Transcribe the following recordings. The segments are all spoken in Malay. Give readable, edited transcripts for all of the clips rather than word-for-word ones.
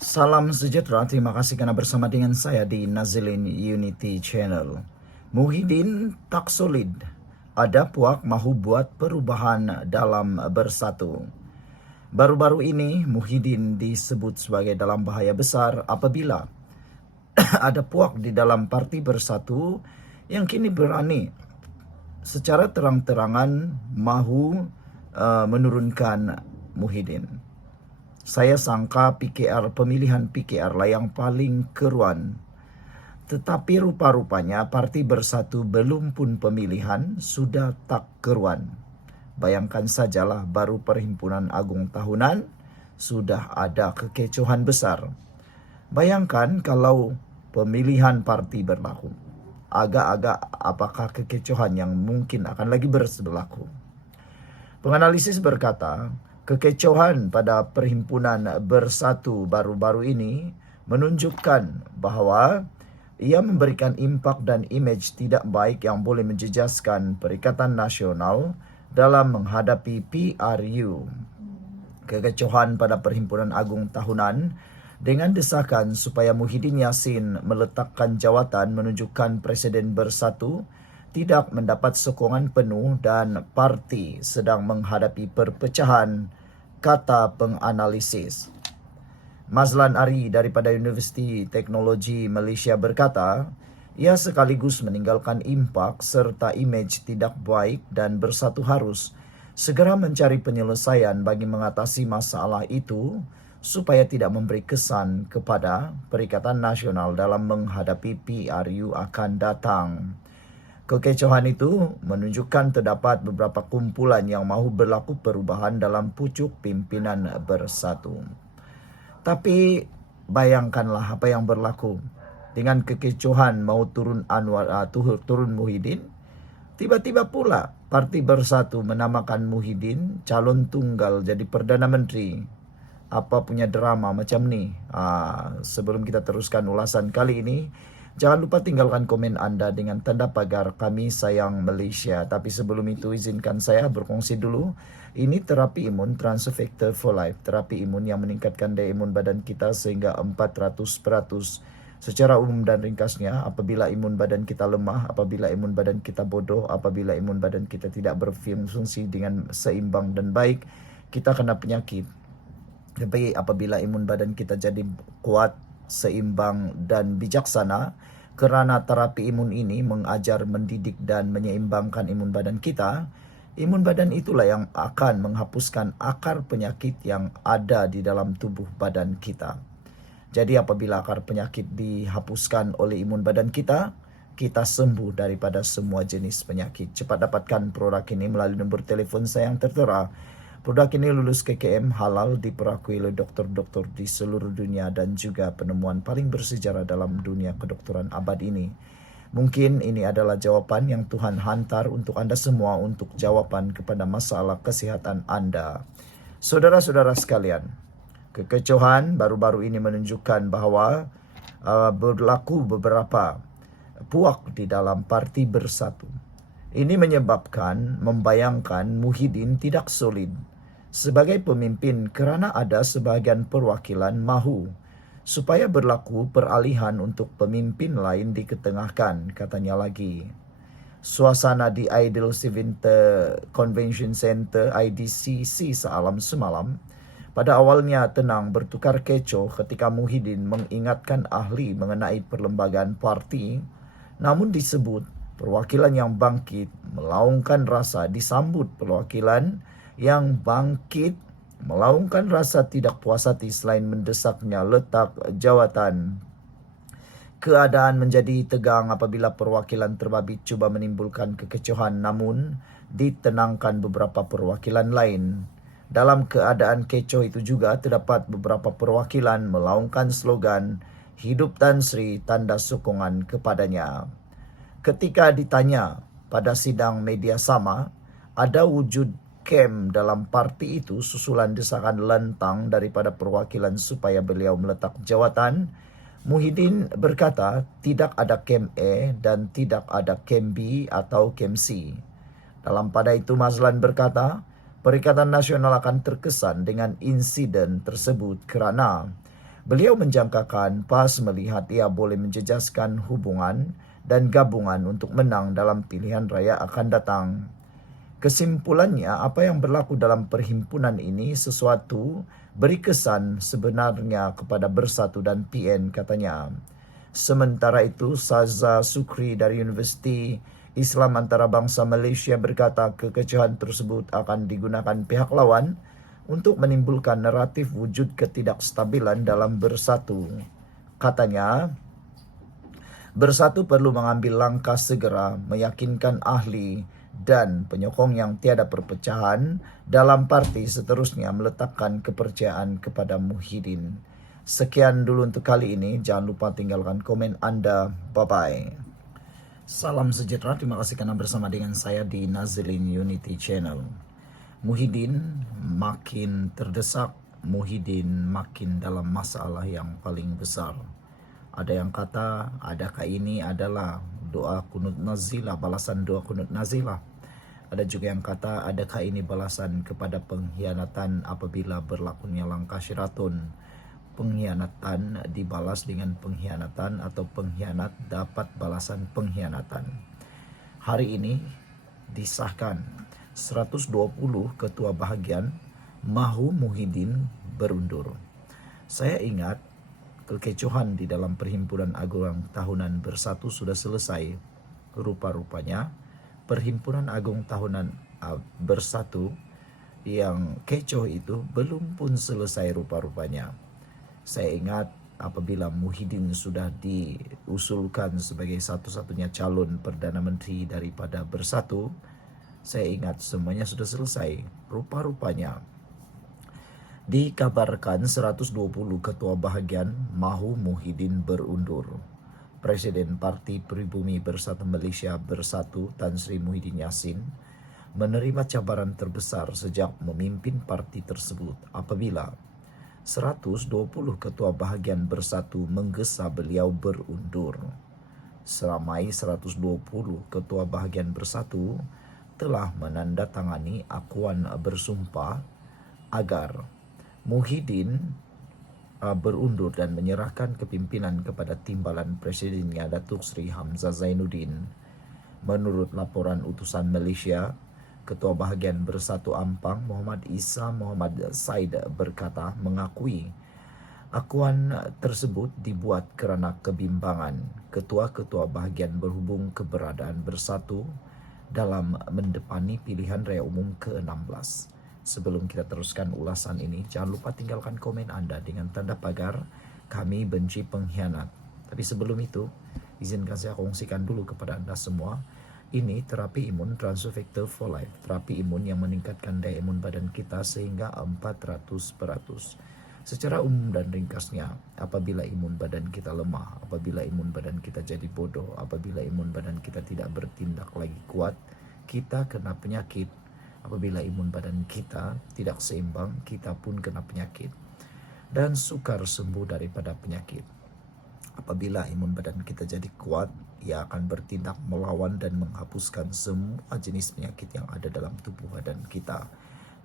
Salam sejahtera, terima kasih karena bersama dengan saya di Nazilin Unity Channel. Muhyiddin tak solid, ada puak mahu buat perubahan dalam bersatu. Baru-baru ini Muhyiddin disebut sebagai dalam bahaya besar apabila ada puak di dalam parti bersatu yang kini berani secara terang-terangan mahu menurunkan Muhyiddin. Saya sangka pemilihan PKR lah yang paling keruan. Tetapi rupa-rupanya Parti Bersatu belum pun pemilihan sudah tak keruan. Bayangkan sajalah baru Perhimpunan Agung Tahunan sudah ada kekecohan besar. Bayangkan kalau pemilihan parti berlaku. Agak-agak apakah kekecohan yang mungkin akan lagi berlaku. Penganalisis berkata, kekecohan pada Perhimpunan Bersatu baru-baru ini menunjukkan bahwa ia memberikan impak dan imej tidak baik yang boleh menjejaskan Perikatan Nasional dalam menghadapi PRU. Kekecohan pada Perhimpunan Agung Tahunan dengan desakan supaya Muhyiddin Yassin meletakkan jawatan menunjukkan Presiden Bersatu tidak mendapat sokongan penuh dan parti sedang menghadapi perpecahan, kata penganalisis. Mazlan Ari daripada Universiti Teknologi Malaysia berkata, ia sekaligus meninggalkan impak serta imej tidak baik dan Bersatu harus segera mencari penyelesaian bagi mengatasi masalah itu supaya tidak memberi kesan kepada Perikatan Nasional dalam menghadapi PRU akan datang. Kekecohan itu menunjukkan terdapat beberapa kumpulan yang mahu berlaku perubahan dalam pucuk pimpinan Bersatu. Tapi bayangkanlah apa yang berlaku. Dengan kekecohan mau turun turun Muhyiddin, tiba-tiba pula Parti Bersatu menamakan Muhyiddin calon tunggal jadi Perdana Menteri. Apa punya drama macam ni? Sebelum kita teruskan ulasan kali ini, jangan lupa tinggalkan komen anda dengan tanda pagar kami sayang Malaysia. Tapi sebelum itu izinkan saya berkongsi dulu. Ini terapi imun Transfer Factor for Life. Terapi imun yang meningkatkan daya imun badan kita sehingga 400%. Secara umum dan ringkasnya, apabila imun badan kita lemah, apabila imun badan kita bodoh, apabila imun badan kita tidak berfungsi dengan seimbang dan baik, kita kena penyakit. Tapi apabila imun badan kita jadi kuat, seimbang dan bijaksana, kerana terapi imun ini mengajar, mendidik dan menyeimbangkan imun badan kita, imun badan itulah yang akan menghapuskan akar penyakit yang ada di dalam tubuh badan kita. Jadi apabila akar penyakit dihapuskan oleh imun badan kita, kita sembuh daripada semua jenis penyakit. Cepat dapatkan produk ini melalui nombor telefon saya yang tertera. Produk ini lulus KKM halal, diperakui oleh doktor-doktor di seluruh dunia dan juga penemuan paling bersejarah dalam dunia kedokteran abad ini. Mungkin ini adalah jawapan yang Tuhan hantar untuk anda semua untuk jawapan kepada masalah kesihatan anda. Saudara-saudara sekalian, kekecohan baru-baru ini menunjukkan bahawa berlaku beberapa puak di dalam Parti Bersatu. Ini menyebabkan membayangkan Muhyiddin tidak solid sebagai pemimpin kerana ada sebahagian perwakilan mahu supaya berlaku peralihan untuk pemimpin lain diketengahkan, katanya lagi. Suasana di Ideal Center Convention Center IDCC semalam pada awalnya tenang bertukar kecoh ketika Muhyiddin mengingatkan ahli mengenai perlembagaan parti, namun disebut perwakilan yang bangkit melaungkan rasa disambut perwakilan yang bangkit melaungkan rasa tidak puas hati selain mendesaknya letak jawatan. Keadaan menjadi tegang apabila perwakilan terbabit cuba menimbulkan kekecohan namun ditenangkan beberapa perwakilan lain. Dalam keadaan kecoh itu juga terdapat beberapa perwakilan melaungkan slogan Hidup Tan Sri tanda sokongan kepadanya. Ketika ditanya pada sidang media sama, ada wujud kem dalam parti itu susulan desakan lantang daripada perwakilan supaya beliau meletak jawatan, Muhyiddin berkata tidak ada kem A dan tidak ada kem B atau kem C. Dalam pada itu Mazlan berkata, Perikatan Nasional akan terkesan dengan insiden tersebut kerana Beliau menjangkakan PAS melihat ia boleh menjejaskan hubungan dan gabungan untuk menang dalam pilihan raya akan datang. Kesimpulannya, apa yang berlaku dalam perhimpunan ini sesuatu beri kesan sebenarnya kepada Bersatu dan PN, katanya. Sementara itu, Saza Sukri dari Universiti Islam Antarabangsa Malaysia berkata kekecohan tersebut akan digunakan pihak lawan untuk menimbulkan naratif wujud ketidakstabilan dalam Bersatu. Katanya, Bersatu perlu mengambil langkah segera meyakinkan ahli dan penyokong yang tiada perpecahan dalam parti seterusnya meletakkan kepercayaan kepada Muhyiddin. Sekian dulu untuk kali ini. Jangan lupa tinggalkan komen Anda. Bye-bye. Salam sejahtera. Terima kasih karena bersama dengan saya di Nazilin Unity Channel. Muhyiddin makin terdesak. Muhyiddin makin dalam masalah yang paling besar. Ada yang kata, adakah ini adalah doa kunut nazilah, balasan doa kunut nazilah. Ada juga yang kata, adakah ini balasan kepada pengkhianatan apabila berlakunya langkah syiratun. Pengkhianatan dibalas dengan pengkhianatan atau pengkhianat dapat balasan pengkhianatan. Hari ini disahkan 120 ketua bahagian mahu Muhyiddin berundur. Saya ingat kekecohan di dalam Perhimpunan Agung Tahunan Bersatu sudah selesai. Rupa-rupanya Perhimpunan Agung Tahunan Bersatu yang kecoh itu belum pun selesai rupa-rupanya. Saya ingat apabila Muhyiddin sudah diusulkan sebagai satu-satunya calon Perdana Menteri daripada Bersatu, saya ingat semuanya sudah selesai. Rupa-rupanya dikabarkan 120 ketua bahagian mahu Muhyiddin berundur. Presiden Parti Pribumi Bersatu Malaysia Bersatu Tan Sri Muhyiddin Yassin menerima cabaran terbesar sejak memimpin parti tersebut apabila 120 ketua bahagian Bersatu menggesa beliau berundur. Seramai 120 ketua bahagian Bersatu telah menandatangani akuan bersumpah agar Muhyiddin berundur dan menyerahkan kepimpinan kepada timbalan Presidennya Datuk Seri Hamzah Zainuddin. Menurut laporan utusan Malaysia, Ketua Bahagian Bersatu Ampang Muhammad Isa Muhammad Said berkata mengakui akuan tersebut dibuat kerana kebimbangan ketua-ketua bahagian berhubung keberadaan Bersatu dalam mendepani pilihan raya umum ke-16. Sebelum kita teruskan ulasan ini, jangan lupa tinggalkan komen Anda dengan tanda pagar kami benci pengkhianat. Tapi sebelum itu, izinkan saya kongsikan dulu kepada Anda semua. Ini terapi imun Transfactor for Life. Terapi imun yang meningkatkan daya imun badan kita sehingga 400%. Secara umum dan ringkasnya, apabila imun badan kita lemah, apabila imun badan kita jadi bodoh, apabila imun badan kita tidak bertindak lagi kuat, kita kena penyakit. Apabila imun badan kita tidak seimbang, kita pun kena penyakit. Dan sukar sembuh daripada penyakit. Apabila imun badan kita jadi kuat, ia akan bertindak melawan dan menghapuskan semua jenis penyakit yang ada dalam tubuh badan kita.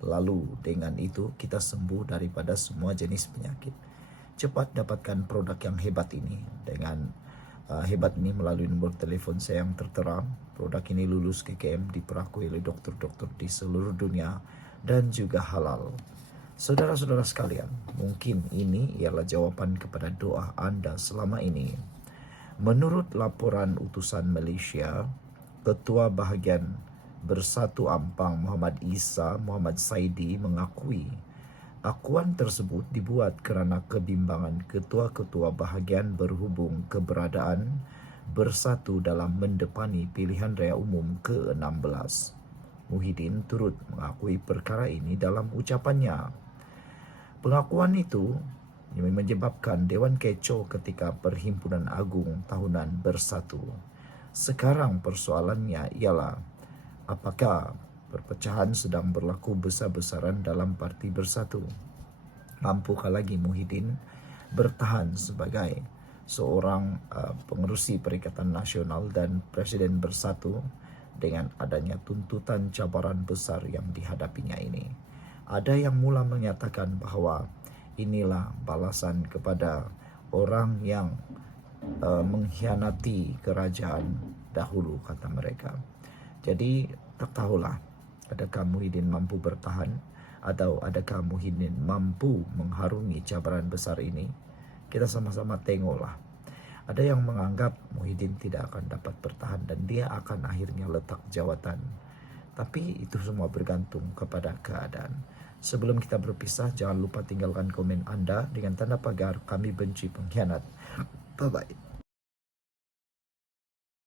Lalu dengan itu kita sembuh daripada semua jenis penyakit. Cepat dapatkan produk yang hebat ini dengan hebat ini melalui nombor telefon saya yang tertera. Produk ini lulus KKM, diperakui oleh dokter-dokter di seluruh dunia dan juga halal. Saudara-saudara sekalian, mungkin ini ialah jawapan kepada doa Anda selama ini. Menurut laporan utusan Malaysia, Ketua Bahagian Bersatu Ampang Muhammad Isa Muhammad Saidi mengakui akuan tersebut dibuat kerana kebimbangan ketua-ketua bahagian berhubung keberadaan Bersatu dalam mendepani pilihan raya umum ke-16. Muhyiddin turut mengakui perkara ini dalam ucapannya. Pengakuan itu menyebabkan Dewan Kecoh ketika Perhimpunan Agung Tahunan Bersatu. Sekarang persoalannya ialah apakah perpecahan sedang berlaku besar-besaran dalam Parti Bersatu? Mampukah lagi Muhyiddin bertahan sebagai seorang pengerusi Perikatan Nasional dan Presiden Bersatu dengan adanya tuntutan cabaran besar yang dihadapinya ini? Ada yang mula menyatakan bahawa inilah balasan kepada orang yang mengkhianati kerajaan dahulu, kata mereka. Jadi tak tahulah, adakah Muhyiddin mampu bertahan atau adakah Muhyiddin mampu mengharungi cabaran besar ini. Kita sama-sama tengoklah. Ada yang menganggap Muhyiddin tidak akan dapat bertahan dan dia akan akhirnya letak jawatan. Tapi itu semua bergantung kepada keadaan. Sebelum kita berpisah, jangan lupa tinggalkan komen Anda dengan tanda pagar "Kami benci pengkhianat". Bye-bye.